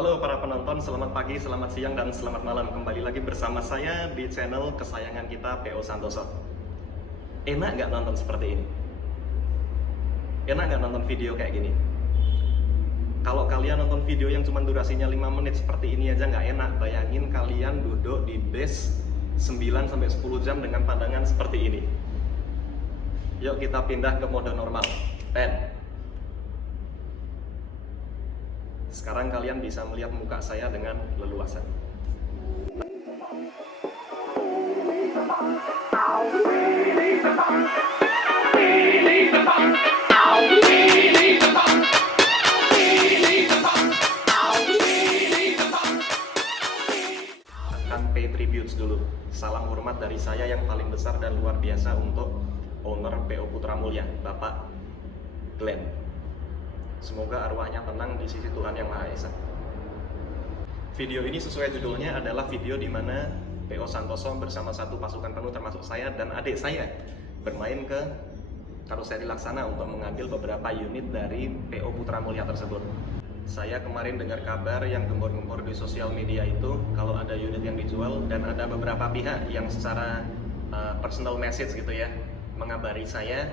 Halo para penonton, selamat pagi, selamat siang, dan selamat malam. Kembali lagi bersama saya di channel kesayangan kita, PO Santoso. Enak nggak nonton seperti ini? Enak nggak nonton video kayak gini? Kalau kalian nonton video yang cuma durasinya 5 menit seperti ini aja nggak enak, bayangin kalian duduk di base 9-10 jam dengan pandangan seperti ini. Yuk kita pindah ke mode normal. 10. Sekarang kalian bisa melihat muka saya dengan leluasa. Akan pay tributes dulu. Salam hormat dari saya yang paling besar dan luar biasa untuk owner PO Putra Mulya, Bapak Glenn. Semoga arwahnya tenang di sisi Tuhan Yang Maha Esa. Video ini sesuai judulnya adalah video di mana PO Santoso bersama satu pasukan penuh termasuk saya dan adik saya bermain ke Karoseri Laksana untuk mengambil beberapa unit dari PO Putra Mulya tersebut. Saya kemarin dengar kabar yang gembor-gembor di sosial media itu kalau ada unit yang dijual dan ada beberapa pihak yang secara personal message gitu ya mengabari saya,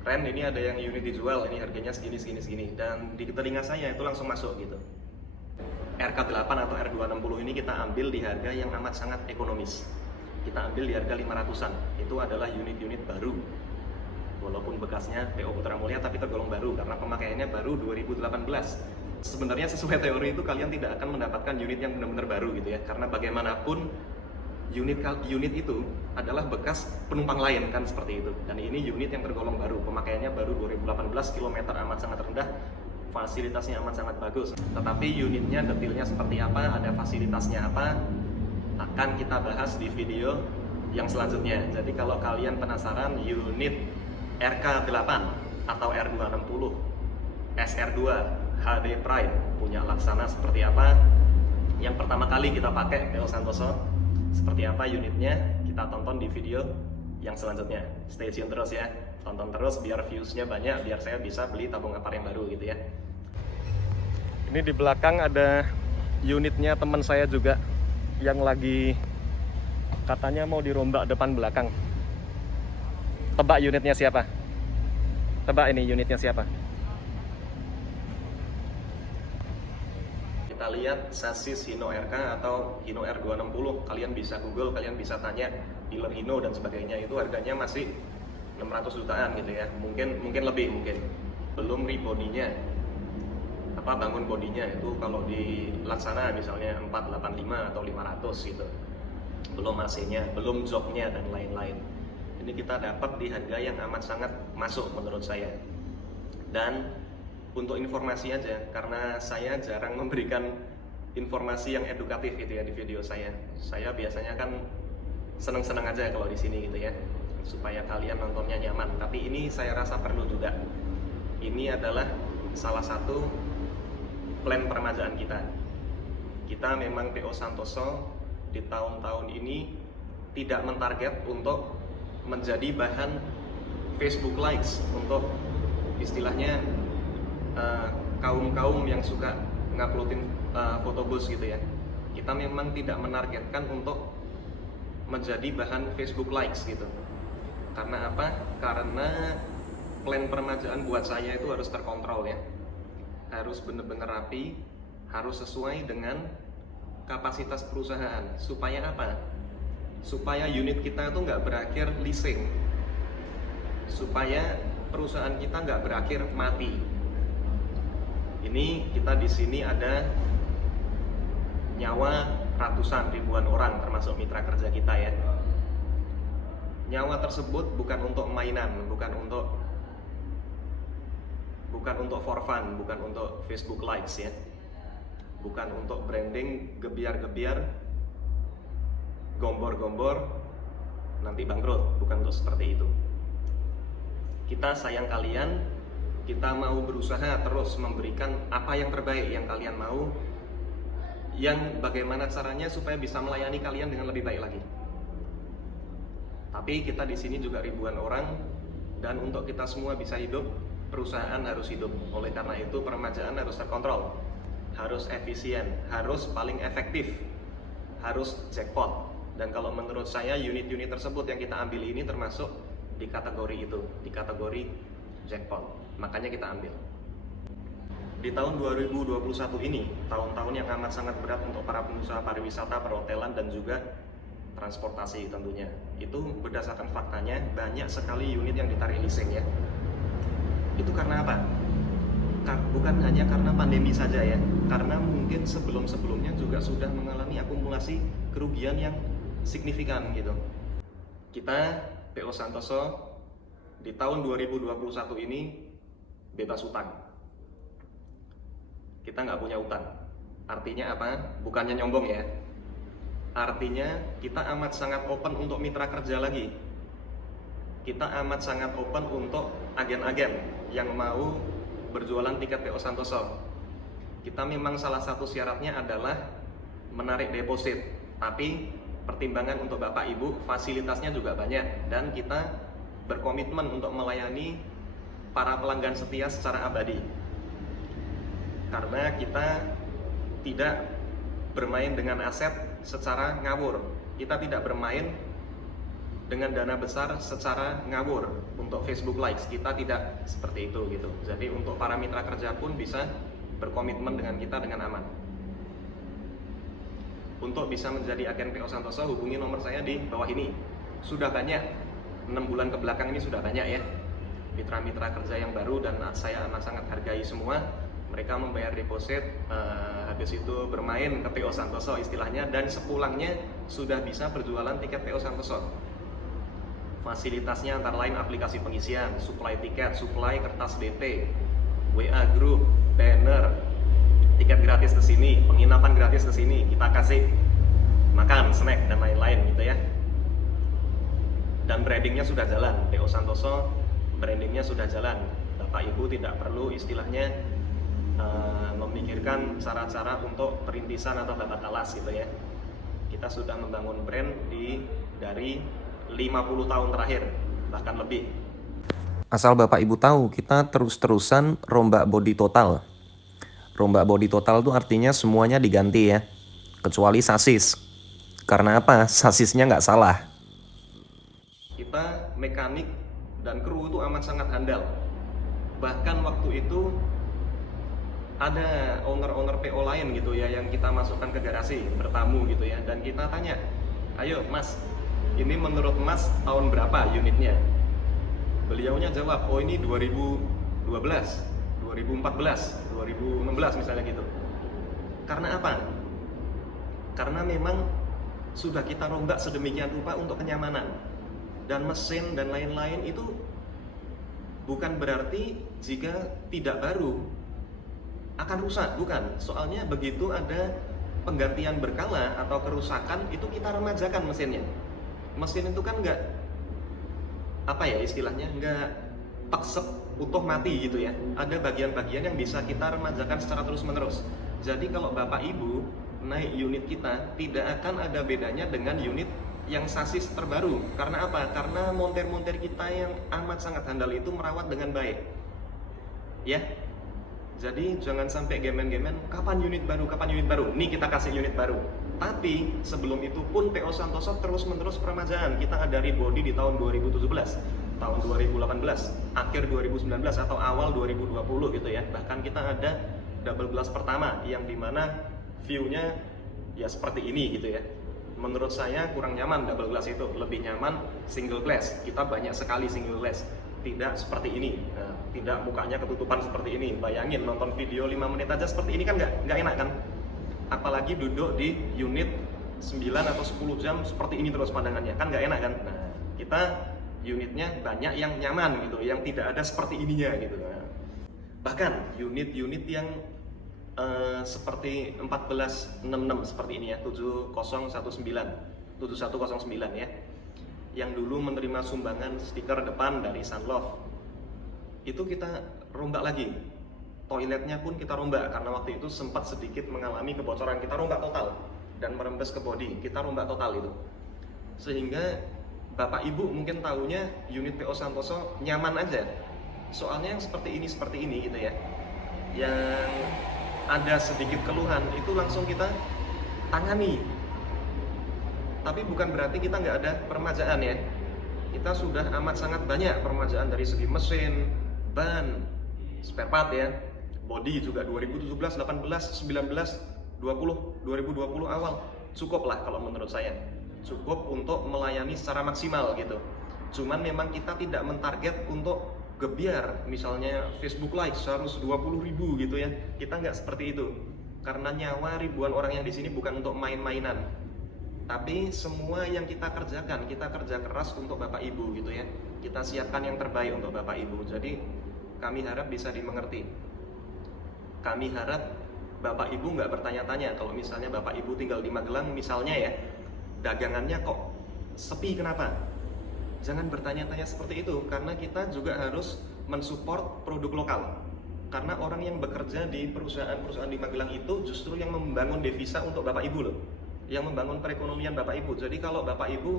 Ren, ini ada yang unit dijual, ini harganya segini, dan di telinga saya itu langsung masuk gitu. RK8 atau R260 ini kita ambil di harga yang amat sangat ekonomis. Kita ambil di harga 500-an, itu adalah unit-unit baru. Walaupun bekasnya PO Putra Mulya tapi tergolong baru, karena pemakaiannya baru 2018. Sebenarnya sesuai teori itu kalian tidak akan mendapatkan unit yang benar-benar baru gitu ya, karena bagaimanapun unit itu adalah bekas penumpang lain kan seperti itu, dan ini unit yang tergolong baru, pemakaiannya baru 2018, kilometer amat sangat rendah, fasilitasnya amat sangat bagus. Tetapi unitnya detailnya seperti apa, ada fasilitasnya apa, akan kita bahas di video yang selanjutnya. Jadi kalau kalian penasaran unit RK8 atau R260 SR2 HD Prime punya Laksana seperti apa, yang pertama kali kita pakai PO Santoso, seperti apa unitnya, kita tonton di video yang selanjutnya. Stay tune terus ya, tonton terus biar viewsnya banyak, biar saya bisa beli tabung apar yang baru gitu ya. Ini di belakang ada unitnya teman saya juga yang lagi katanya mau dirombak depan belakang. Tebak unitnya siapa? Tebak ini unitnya siapa? Kita lihat sasis Hino RK atau Hino R260. Kalian bisa Google, kalian bisa tanya dealer Hino dan sebagainya, itu harganya masih 600 jutaan gitu ya. Mungkin lebih, mungkin belum rebodinya, bangun bodinya itu kalau di Laksana misalnya 485 atau 500 gitu. Belum AC-nya, belum joknya dan lain-lain. Ini kita dapat di harga yang amat sangat masuk menurut saya. Dan untuk informasi aja, karena saya jarang memberikan informasi yang edukatif gitu ya di video saya. Saya biasanya kan seneng-seneng aja kalau di sini gitu ya, supaya kalian nontonnya nyaman. Tapi ini saya rasa perlu juga. Ini adalah salah satu plan permajaan kita. Kita memang PO Santoso di tahun-tahun ini tidak mentarget untuk menjadi bahan Facebook likes untuk istilahnya kaum-kaum yang suka nguploadin foto bus gitu ya. Kita memang tidak menargetkan untuk menjadi bahan Facebook likes gitu. Karena apa? Karena plan permajaan buat saya itu harus terkontrol ya. Harus benar-benar rapi, harus sesuai dengan kapasitas perusahaan. Supaya apa? Supaya unit kita itu nggak berakhir leasing. Supaya perusahaan kita nggak berakhir mati. Ini kita di sini ada nyawa ratusan ribuan orang termasuk mitra kerja kita ya. Nyawa tersebut bukan untuk mainan, bukan untuk for fun, bukan untuk Facebook likes ya. Bukan untuk branding gebiar-gebiar, gombor-gombor nanti bangkrut, bukan untuk seperti itu. Kita sayang kalian. Kita mau berusaha terus memberikan apa yang terbaik yang kalian mau, yang bagaimana caranya supaya bisa melayani kalian dengan lebih baik lagi. Tapi kita di sini juga ribuan orang, dan untuk kita semua bisa hidup, perusahaan harus hidup. Oleh karena itu permajaan harus terkontrol. harus efisien, harus paling efektif, harus jackpot. Dan kalau menurut saya unit-unit tersebut yang kita ambil ini termasuk di kategori itu, di kategori jackpot. Makanya kita ambil. Di tahun 2021 ini, tahun-tahun yang amat sangat berat untuk para pengusaha pariwisata, perhotelan, dan juga transportasi tentunya. Itu berdasarkan faktanya banyak sekali unit yang ditarik leasing ya. Itu karena apa? Bukan hanya karena pandemi saja ya, karena mungkin sebelum-sebelumnya juga sudah mengalami akumulasi kerugian yang signifikan gitu. Kita PO Santoso di tahun 2021 ini bebas utang. Kita nggak punya utang. Artinya apa? Bukannya nyombong ya. Artinya kita amat sangat open untuk mitra kerja lagi. Kita amat sangat open untuk agen-agen yang mau berjualan tiket PO Santoso. Kita memang salah satu syaratnya adalah menarik deposit, tapi pertimbangan untuk Bapak Ibu fasilitasnya juga banyak, dan kita berkomitmen untuk melayani para pelanggan setia secara abadi. Karena kita tidak bermain dengan aset secara ngawur. Kita tidak bermain dengan dana besar secara ngawur untuk Facebook likes. Kita tidak seperti itu gitu. Jadi untuk para mitra kerja pun bisa berkomitmen dengan kita dengan aman. Untuk bisa menjadi agen PO Santoso, hubungi nomor saya di bawah ini. Sudah banyak, 6 bulan ke belakang ini sudah banyak ya mitra-mitra kerja yang baru, dan saya amat sangat hargai semua. Mereka membayar deposit, habis itu bermain ke PO Santoso istilahnya, dan sepulangnya sudah bisa berjualan tiket PO Santoso. Fasilitasnya antara lain aplikasi pengisian, supply tiket, supply kertas DP, WA group, banner, tiket gratis ke sini, penginapan gratis ke sini, kita kasih makan, snack, dan lain-lain gitu ya. Dan brandingnya sudah jalan, PO Santoso brandingnya sudah jalan. Bapak Ibu tidak perlu istilahnya memikirkan cara-cara untuk perintisan atau babat alas gitu ya. Kita sudah membangun brand dari 50 tahun terakhir, bahkan lebih. Asal Bapak Ibu tahu, kita terus-terusan rombak body total. Rombak body total itu artinya semuanya diganti ya, kecuali sasis. Karena apa? Sasisnya nggak salah. Kita mekanik dan kru itu amat sangat handal. Bahkan waktu itu ada owner-owner PO lain gitu ya yang kita masukkan ke garasi bertamu gitu ya, dan kita tanya, ayo Mas, ini menurut Mas tahun berapa unitnya? Beliaunya jawab, oh ini 2012, 2014, 2016 misalnya gitu. Karena apa? Karena memang sudah kita rombak sedemikian rupa untuk kenyamanan, dan mesin dan lain-lain itu bukan berarti jika tidak baru akan rusak, bukan. Soalnya begitu ada penggantian berkala atau kerusakan, itu kita remajakan mesinnya. Mesin itu kan nggak, apa ya istilahnya, nggak taksep utuh mati gitu ya. Ada bagian-bagian yang bisa kita remajakan secara terus-menerus. Jadi kalau Bapak Ibu naik unit kita, tidak akan ada bedanya dengan unit yang sasis terbaru. Karena apa? Karena montir-montir kita yang amat sangat handal itu merawat dengan baik. Ya. Jadi jangan sampai gemen-gemen, kapan unit baru, kapan unit baru. Nih kita kasih unit baru. Tapi sebelum itu pun PO Santoso terus-menerus peremajaan. Kita ada rebody di tahun 2017, tahun 2018, akhir 2019 atau awal 2020 gitu ya. Bahkan kita ada double glass pertama yang dimana view-nya ya seperti ini gitu ya. Menurut saya kurang nyaman double glass itu, lebih nyaman single glass. Kita banyak sekali single glass, tidak seperti ini. Nah, tidak mukanya ketutupan seperti ini. Bayangin nonton video 5 menit aja seperti ini kan nggak enak kan? Apalagi duduk di unit 9 atau 10 jam seperti ini terus pandangannya, kan nggak enak kan? Nah, kita unitnya banyak yang nyaman gitu, yang tidak ada seperti ininya gitu. Nah, bahkan unit-unit yang seperti 1466 seperti ini ya, 7109 ya, yang dulu menerima sumbangan stiker depan dari Sunlove, itu kita rombak lagi. Toiletnya pun kita rombak karena waktu itu sempat sedikit mengalami kebocoran. Kita rombak total dan merembes ke bodi, kita rombak total itu. Sehingga Bapak Ibu mungkin tahunya unit PO Santoso nyaman aja. Soalnya yang seperti ini gitu ya. Yang ada sedikit keluhan itu langsung kita tangani. Tapi bukan berarti kita nggak ada permajaan ya. Kita sudah amat sangat banyak permajaan dari segi mesin, ban, spare part ya, body juga 2017, 18, 19, 20, 2020 awal cukup lah kalau menurut saya, cukup untuk melayani secara maksimal gitu. Cuman memang kita tidak mentarget untuk gebiar, misalnya Facebook likes harus 20.000 gitu ya. Kita nggak seperti itu, karena nyawa ribuan orang yang di sini bukan untuk main-mainan. Tapi semua yang kita kerjakan, kita kerja keras untuk Bapak Ibu gitu ya. Kita siapkan yang terbaik untuk Bapak Ibu. Jadi kami harap bisa dimengerti. Kami harap Bapak Ibu nggak bertanya-tanya kalau misalnya Bapak Ibu tinggal di Magelang misalnya ya, dagangannya kok sepi kenapa? Jangan bertanya-tanya seperti itu, karena kita juga harus mensupport produk lokal. Karena orang yang bekerja di perusahaan-perusahaan di Magelang itu justru yang membangun devisa untuk Bapak Ibu loh, yang membangun perekonomian Bapak Ibu. Jadi kalau Bapak Ibu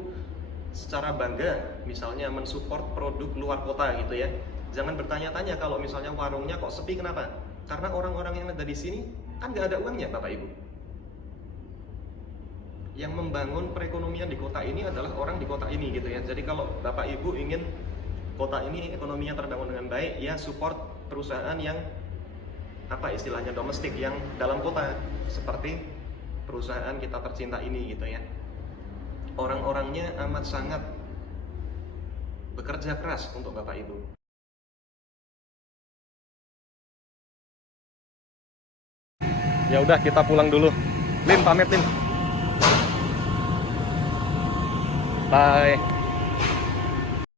secara bangga misalnya mensupport produk luar kota gitu ya, jangan bertanya-tanya kalau misalnya warungnya kok sepi kenapa? Karena orang-orang yang ada di sini kan nggak ada uangnya Bapak Ibu. Yang membangun perekonomian di kota ini adalah orang di kota ini gitu ya. Jadi kalau Bapak Ibu ingin kota ini ekonominya terbangun dengan baik, ya support perusahaan yang apa istilahnya domestik yang dalam kota, seperti perusahaan kita tercinta ini gitu ya. Orang-orangnya amat sangat bekerja keras untuk Bapak Ibu. Ya udah, kita pulang dulu. Lin, pamit Lin. Bye.